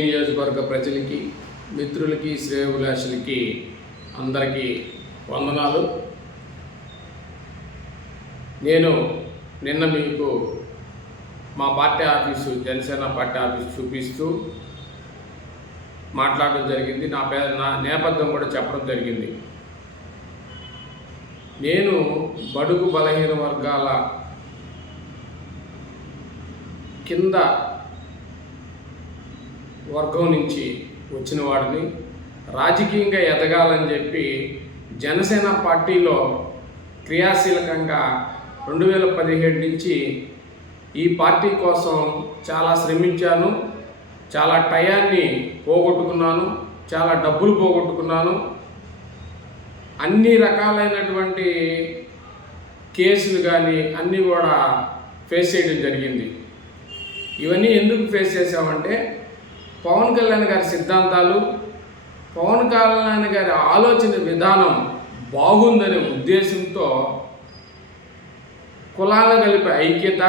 నియోజకవర్గ ప్రజలకి, మిత్రులకి, శ్రేయోభిలాషులకి అందరికీ వందనాలు. నేను నిన్న మీకు మా party office, Janasena party office చూపిస్తూ మాట్లాడడం జరిగింది. నా నేపథ్యం కూడా చెప్పడం జరిగింది. నేను బడుగు బలహీన వర్గాల కింద వర్గం నుంచి వచ్చిన వాడిని, రాజకీయంగా ఎదగాలని చెప్పి జనసేన పార్టీలో క్రియాశీలకంగా 2017 నుంచి ఈ పార్టీ కోసం చాలా శ్రమించాను. చాలా టయాన్ని పోగొట్టుకున్నాను, చాలా డబ్బులు పోగొట్టుకున్నాను. అన్ని రకాలైనటువంటి కేసులు కానీ అన్నీ కూడా ఫేస్ చేయడం జరిగింది. ఇవన్నీ ఎందుకు ఫేస్ చేసామంటే, పవన్ కళ్యాణ్ గారి సిద్ధాంతాలు, పవన్ కళ్యాణ్ గారి ఆలోచన విధానం బాగుందనే ఉద్దేశంతో కులాల కలిపి ఐక్యత,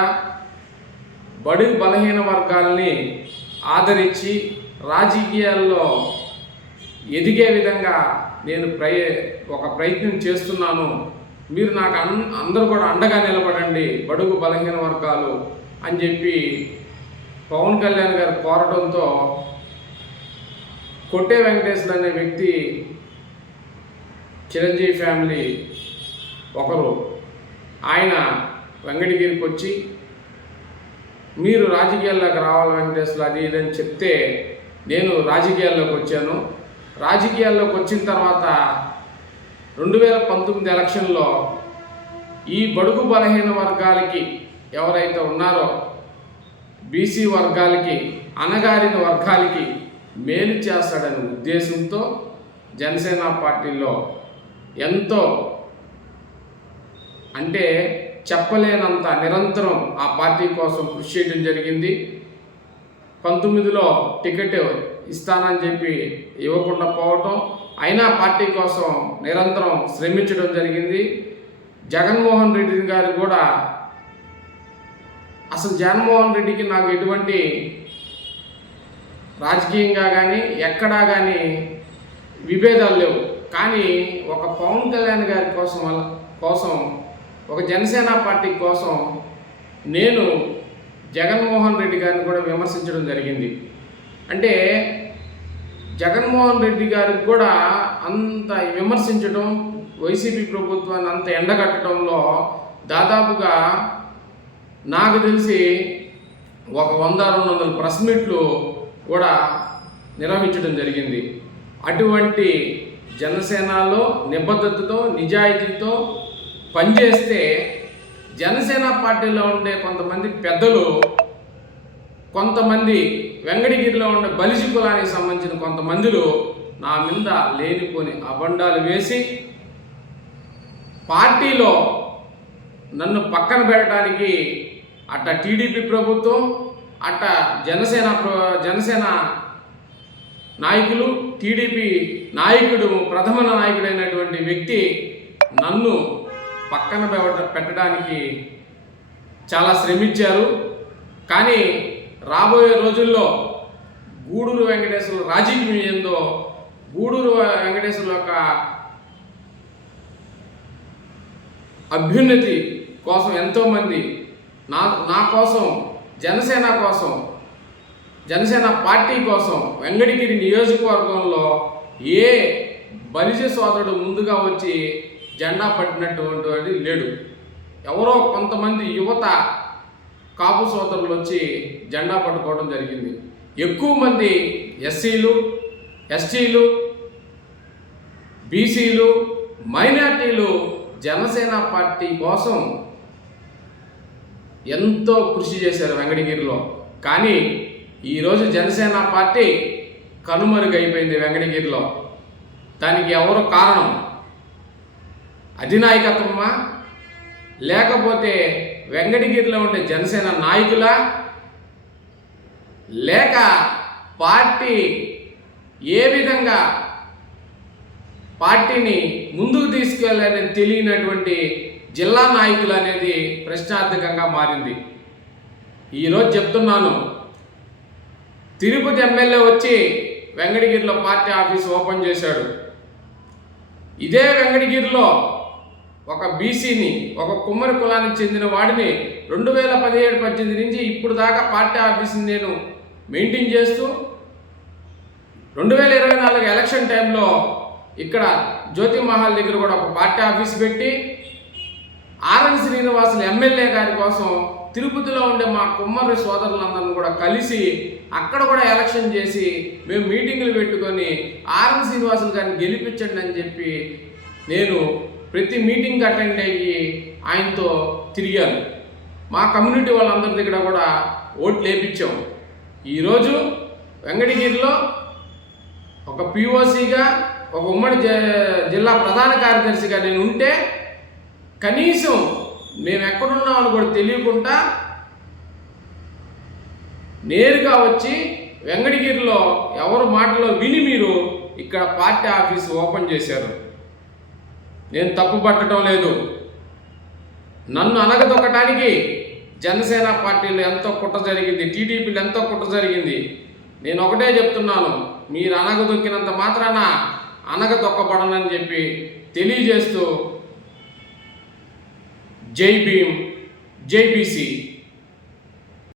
బడుగు బలహీన వర్గాల్ని ఆదరించి రాజకీయాల్లో ఎదిగే విధంగా నేను ఒక ప్రయత్నం చేస్తున్నాను. మీరు నాకు అందరూ కూడా అండగా నిలబడండి, బడుగు బలహీన వర్గాలు అని చెప్పి పవన్ కళ్యాణ్ గారు కోరడంతో కొట్టే వెంకటేశ్వర అనే వ్యక్తి, చిరంజీవి ఫ్యామిలీ ఒకరు, ఆయన వెంకటగిరికి వచ్చి మీరు రాజకీయాల్లోకి రావాలి వెంకటేశ్వర అది ఇదని చెప్తే నేను రాజకీయాల్లోకి వచ్చాను. రాజకీయాల్లోకి వచ్చిన తర్వాత 2019 ఎలక్షన్లో ఈ బడుగు బలహీన వర్గాలకి ఎవరైతే ఉన్నారో, బీసీ వర్గాలకి, అణగారిన వర్గాలకి మేలు చేస్తాడనే ఉద్దేశంతో జనసేన పార్టీలో ఎంతో అంటే చెప్పలేనంత నిరంతరం ఆ పార్టీ కోసం కృషి చేయడం జరిగింది. 19లో టికెట్ ఇస్తానని చెప్పి ఇవ్వకుండా పోవటం, అయినా పార్టీ కోసం నిరంతరం శ్రమించడం జరిగింది. జగన్మోహన్ రెడ్డి గారు కూడా, అసలు జగన్మోహన్ రెడ్డికి నాకు ఎటువంటి రాజకీయంగా కానీ ఎక్కడా కానీ విభేదాలు లేవు. కానీ ఒక పవన్ కళ్యాణ్ గారి కోసం ఒక జనసేన పార్టీ కోసం నేను జగన్మోహన్ రెడ్డి గారిని కూడా విమర్శించడం జరిగింది. అంటే జగన్మోహన్ రెడ్డి గారికి కూడా అంత విమర్శించడం, వైసీపీ ప్రభుత్వాన్ని అంత ఎండగట్టడంలో దాదాపుగా నాకు తెలిసి ఒక 100-200 ప్రెస్ మీట్లు కూడా నిర్వహించడం జరిగింది. అటువంటి జనసేనలో నిబద్ధతతో, నిజాయితీతో పనిచేస్తే జనసేన పార్టీలో ఉండే కొంతమంది పెద్దలు, కొంతమంది వెంకటగిరిలో ఉండే బలిజి కులానికి సంబంధించిన కొంతమందిలో నా మీద లేనిపోని అబండాలు వేసి పార్టీలో నన్ను పక్కన పెట్టడానికి అట్ట టీడీపీ ప్రభుత్వం, అట్ట జనసేన నాయకులు, టీడీపీ నాయకుడు, ప్రథమ నాయకుడైనటువంటి వ్యక్తి నన్ను పక్కన పెట్టడానికి చాలా శ్రమించారు. కానీ రాబోయే రోజుల్లో గూడూరు వెంకటేశ్వర రాజకీయం ఏందో, గూడూరు వెంకటేశ్వర యొక్క అభ్యున్నతి కోసం ఎంతోమంది నా కోసం, జనసేన కోసం, జనసేన పార్టీ కోసం వెంకటగిరి నియోజకవర్గంలో ఏ బలిజ సోదరుడు ముందుగా వచ్చి జెండా పట్టినటువంటి లేడు. ఎవరో కొంతమంది యువత కాపు సోదరులు వచ్చి జెండా పట్టుకోవడం జరిగింది. ఎక్కువ మంది ఎస్సీలు, ఎస్టీలు, బీసీలు, మైనార్టీలు జనసేన పార్టీ కోసం ఎంతో కృషి చేశారు వెంకటగిరిలో. కానీ ఈరోజు జనసేన పార్టీ కనుమరుగైపోయింది వెంకటగిరిలో. దానికి ఎవరు కారణం? అధినాయకత్వమా, లేకపోతే వెంకటగిరిలో ఉండే జనసేన నాయకులా, లేక పార్టీ ఏ విధంగా పార్టీని ముందుకు తీసుకెళ్ళాలని తెలియనటువంటి జిల్లా నాయకులు అనేది ప్రశ్నార్థకంగా మారింది. ఈరోజు చెప్తున్నాను, తిరుపతి ఎమ్మెల్యే వచ్చి వెంకటగిరిలో పార్టీ ఆఫీస్ ఓపెన్ చేశాడు. ఇదే వెంకటగిరిలో ఒక బీసీని, ఒక కుమ్మరి కులానికి చెందిన వాడిని 2017-18 నుంచి ఇప్పుడు దాకా పార్టీ ఆఫీస్ని నేను మెయింటైన్ చేస్తూ 2024 ఎలక్షన్ టైంలో ఇక్కడ జ్యోతి మహల్ దగ్గర కూడా ఒక పార్టీ ఆఫీస్ పెట్టి ఆర్ఎన్ శ్రీనివాసులు ఎమ్మెల్యే గారి కోసం తిరుపతిలో ఉండే మా కుమ్మరి సోదరులందరిని కూడా కలిసి అక్కడ కూడా ఎలక్షన్ చేసి మేము మీటింగులు పెట్టుకొని ఆర్ఎన్ శ్రీనివాసులు గారిని గెలిపించండి అని చెప్పి నేను ప్రతి మీటింగ్ అటెండ్ అయ్యి ఆయనతో తిరిగాను. మా కమ్యూనిటీ వాళ్ళందరి దగ్గర కూడా ఓట్లు వేయించాం. ఈరోజు వెంకటగిరిలో ఒక పిఓసిగా, ఒక ఉమ్మడి జిల్లా ప్రధాన కార్యదర్శిగా నేను ఉంటే కనీసం మేము ఎక్కడున్నామని కూడా తెలియకుండా నేరుగా వచ్చి వెంకటగిరిలో ఎవరు మాటలో విని మీరు ఇక్కడ పార్టీ ఆఫీస్ ఓపెన్ చేశారు. నేను తప్పు పట్టడం లేదు. నన్ను అనగదొక్కటానికి జనసేన పార్టీలో ఎంతో కుట్ర జరిగింది, టీడీపీలో ఎంతో కుట్ర జరిగింది. నేను ఒకటే చెప్తున్నాను, మీరు అనగదొక్కినంత మాత్రాన అనగదొక్కబడనని చెప్పి తెలియజేస్తూ జై భీమ్, జై బీసీ.